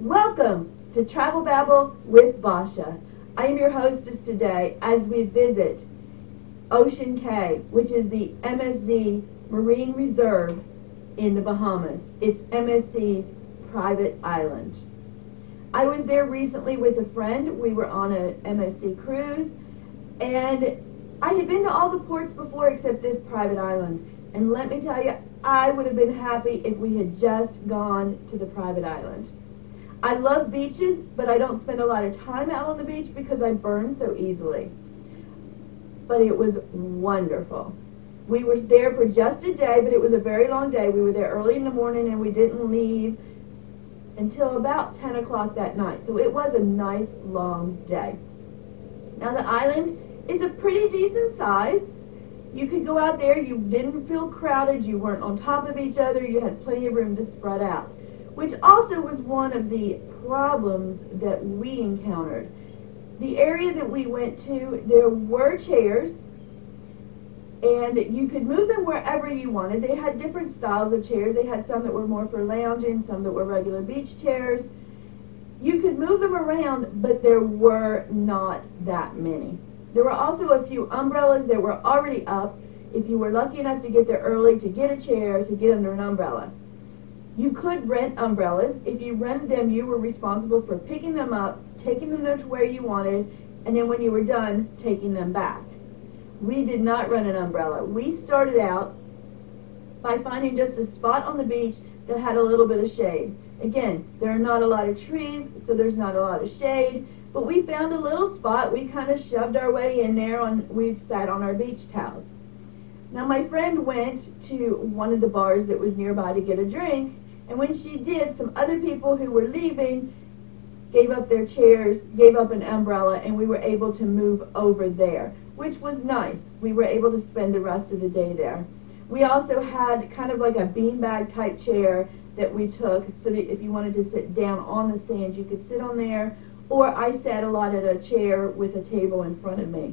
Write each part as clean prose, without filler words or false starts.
Welcome to Travel Babble with Basha. I am your hostess today as we visit Ocean Cay, which is the MSC Marine Reserve in the Bahamas. It's MSC's private island. I was there recently with a friend. We were on a MSC cruise, and I had been to all the ports before except this private island. And let me tell you, I would have been happy if we had just gone to the private island. I love beaches, but I don't spend a lot of time out on the beach because I burn so easily. But it was wonderful. We were there for just a day, but it was a very long day. We were there early in the morning and we didn't leave until about 10 o'clock that night. So it was a nice long day. Now the island is a pretty decent size. You could go out there, you didn't feel crowded, you weren't on top of each other, you had plenty of room to spread out, which also was one of the problems that we encountered. The area that we went to, there were chairs, and you could move them wherever you wanted. They had different styles of chairs. They had some that were more for lounging, some that were regular beach chairs. You could move them around, but there were not that many. There were also a few umbrellas that were already up if you were lucky enough to get there early to get a chair to get under an umbrella. You could rent umbrellas. If you rented them, you were responsible for picking them up, taking them to where you wanted, and then when you were done, taking them back. We did not rent an umbrella. We started out by finding just a spot on the beach that had a little bit of shade. Again, there are not a lot of trees, so there's not a lot of shade, but we found a little spot. We kind of shoved our way in there. We sat on our beach towels. Now my friend went to one of the bars that was nearby to get a drink, and when she did, some other people who were leaving gave up their chairs, gave up an umbrella, and we were able to move over there, which was nice. We were able to spend the rest of the day there. We also had kind of like a beanbag type chair that we took so that if you wanted to sit down on the sand, you could sit on there, or I sat a lot at a chair with a table in front of me.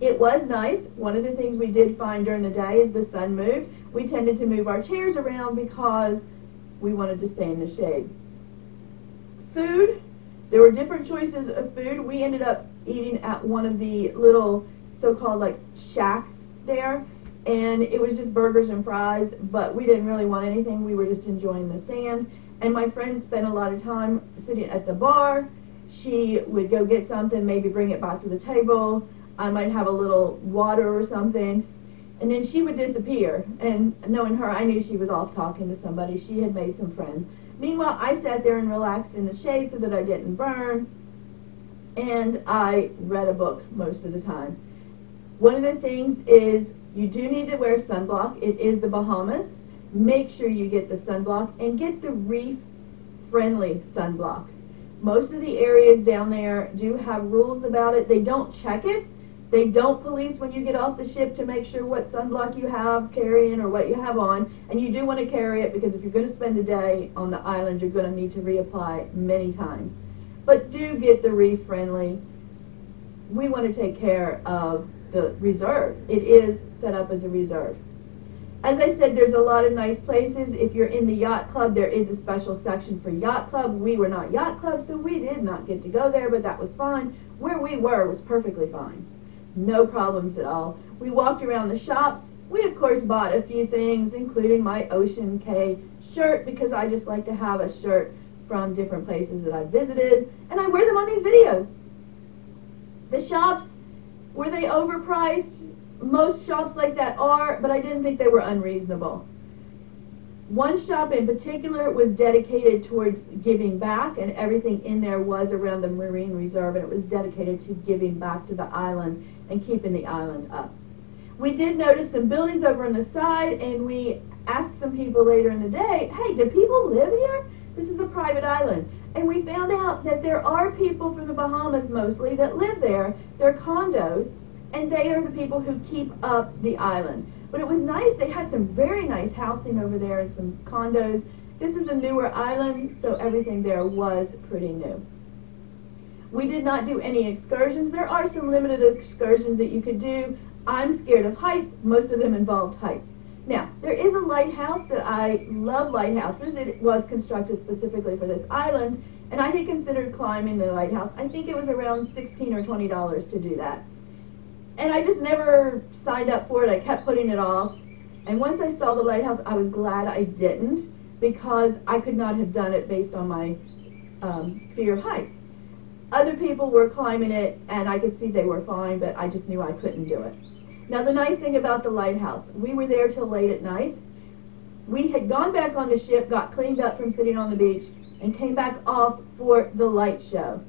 It was nice. One of the things we did find during the day is the sun moved. We tended to move our chairs around because we wanted to stay in the shade. Food, there were different choices of food. We ended up eating at one of the little so-called like shacks there, and it was just burgers and fries, but we didn't really want anything. We were just enjoying the sand, and my friend spent a lot of time sitting at the bar. She would go get something, maybe bring it back to the table. I might have a little water or something, and then she would disappear, and knowing her, I knew she was off talking to somebody. She had made some friends. Meanwhile, I sat there and relaxed in the shade so that I didn't burn, and I read a book most of the time. One of the things is you do need to wear sunblock. It is the Bahamas. Make sure you get the sunblock and get the reef-friendly sunblock. Most of the areas down there do have rules about it. They don't check it. They don't police when you get off the ship to make sure what sunblock you have carrying or what you have on. And you do want to carry it because if you're going to spend a day on the island, you're going to need to reapply many times. But do get the reef-friendly. We want to take care of the reserve. It is set up as a reserve. As I said, there's a lot of nice places. If you're in the yacht club, there is a special section for yacht club. We were not yacht club, so we did not get to go there, but that was fine. Where we were was perfectly fine. No problems at all. We walked around the shops. We, of course, bought a few things, including my Ocean Cay shirt, because I just like to have a shirt from different places that I've visited, and I wear them on these videos. The shops, were they overpriced? Most shops like that are, but I didn't think they were unreasonable. One shop in particular was dedicated towards giving back, and everything in there was around the Marine Reserve, and it was dedicated to giving back to the island and keeping the island up. We did notice some buildings over on the side, and we asked some people later in the day, hey, do people live here? This is a private island. And we found out that there are people from the Bahamas mostly that live there. They're condos, and they are the people who keep up the island. But it was nice. They had some very nice housing over there and some condos. This is a newer island, so everything there was pretty new. We did not do any excursions. There are some limited excursions that you could do. I'm scared of heights. Most of them involved heights. Now, there is a lighthouse that I love lighthouses. It was constructed specifically for this island, and I had considered climbing the lighthouse. I think it was around $16 or $20 to do that. And I just never signed up for it. I kept putting it off. And once I saw the lighthouse, I was glad I didn't, because I could not have done it based on my fear of heights. Other people were climbing it, and I could see they were fine, but I just knew I couldn't do it. Now, the nice thing about the lighthouse, we were there till late at night. We had gone back on the ship, got cleaned up from sitting on the beach, and came back off for the light show.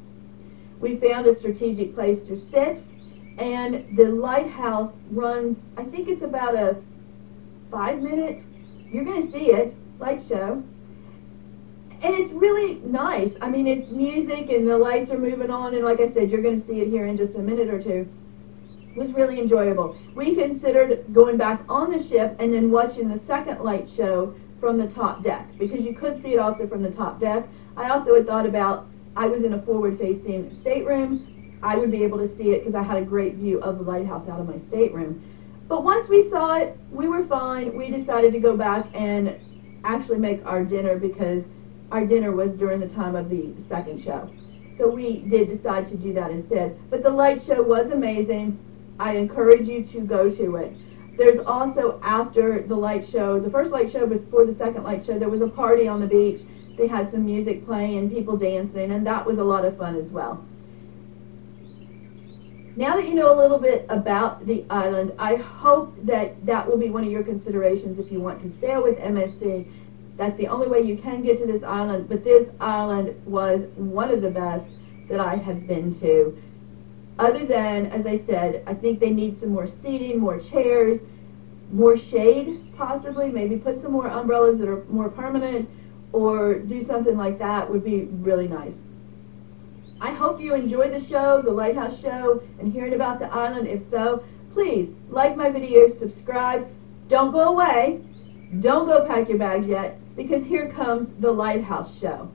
We found a strategic place to sit, and the lighthouse runs, I think it's about a 5-minute, you're going to see it, light show. And it's really nice. I mean, it's music and the lights are moving on, and like I said, you're going to see it here in just a minute or two. It was really enjoyable. We considered going back on the ship and then watching the second light show from the top deck, because you could see it also from the top deck. I also had thought about, I was in a forward-facing stateroom. I would be able to see it because I had a great view of the lighthouse out of my stateroom. But once we saw it, we were fine. We decided to go back and actually make our dinner, because our dinner was during the time of the second show. So we did decide to do that instead. But the light show was amazing. I encourage you to go to it. There's also, after the light show, the first light show before the second light show, there was a party on the beach. They had some music playing and people dancing, and that was a lot of fun as well. Now that you know a little bit about the island, I hope that that will be one of your considerations if you want to sail with MSC. That's the only way you can get to this island, but this island was one of the best that I have been to. Other than, as I said, I think they need some more seating, more chairs, more shade possibly, maybe put some more umbrellas that are more permanent, or do something like that would be really nice. I hope you enjoy the show, the Lighthouse show, and hearing about the island. If so, please like my videos, subscribe. Don't go away. Don't go pack your bags yet, because here comes the Lighthouse show.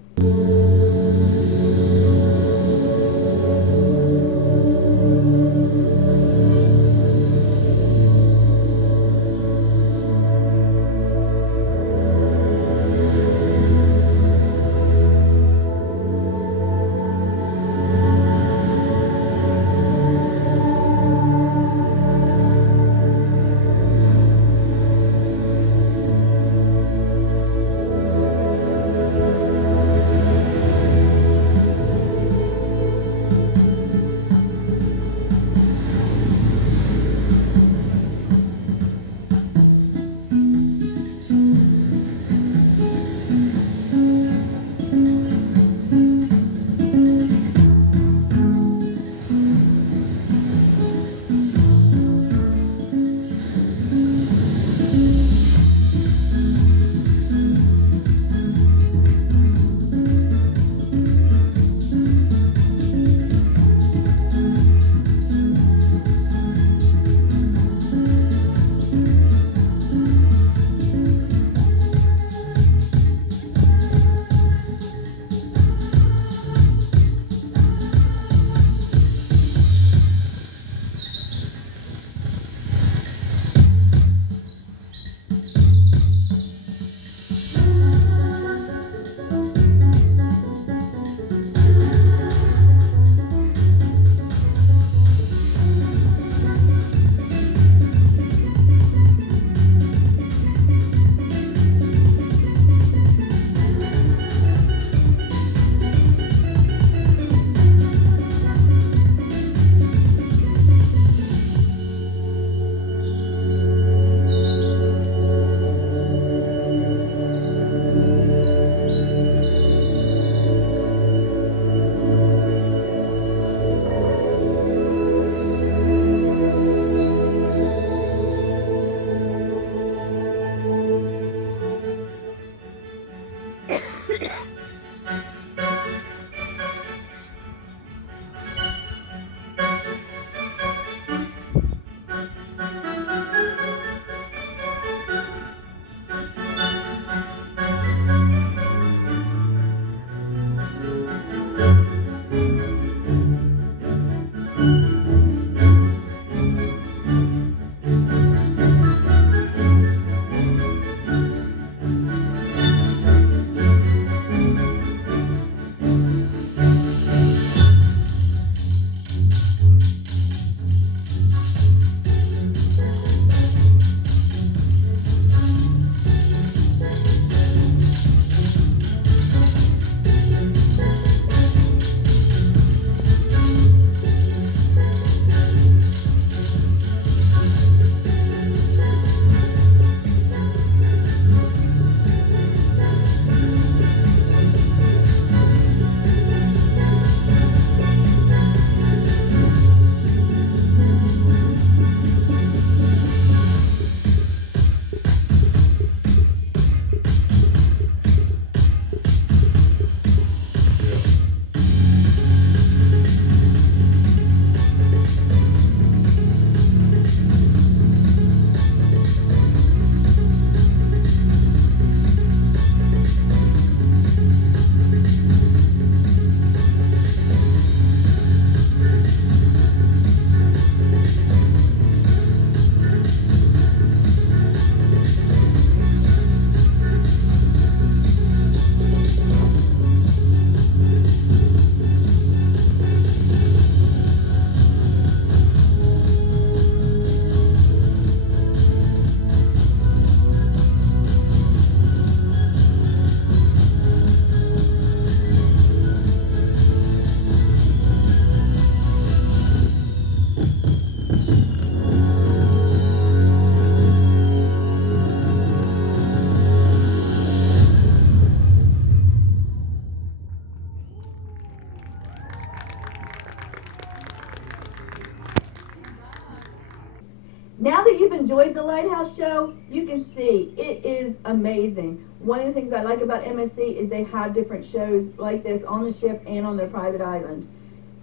enjoyed the Lighthouse show, you can see it is amazing. One of the things I like about MSC is they have different shows like this on the ship and on their private island.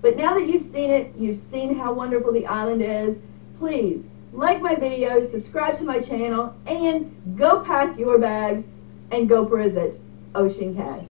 But now that you've seen it, you've seen how wonderful the island is, please like my videos, subscribe to my channel, and go pack your bags and go visit Ocean Cay.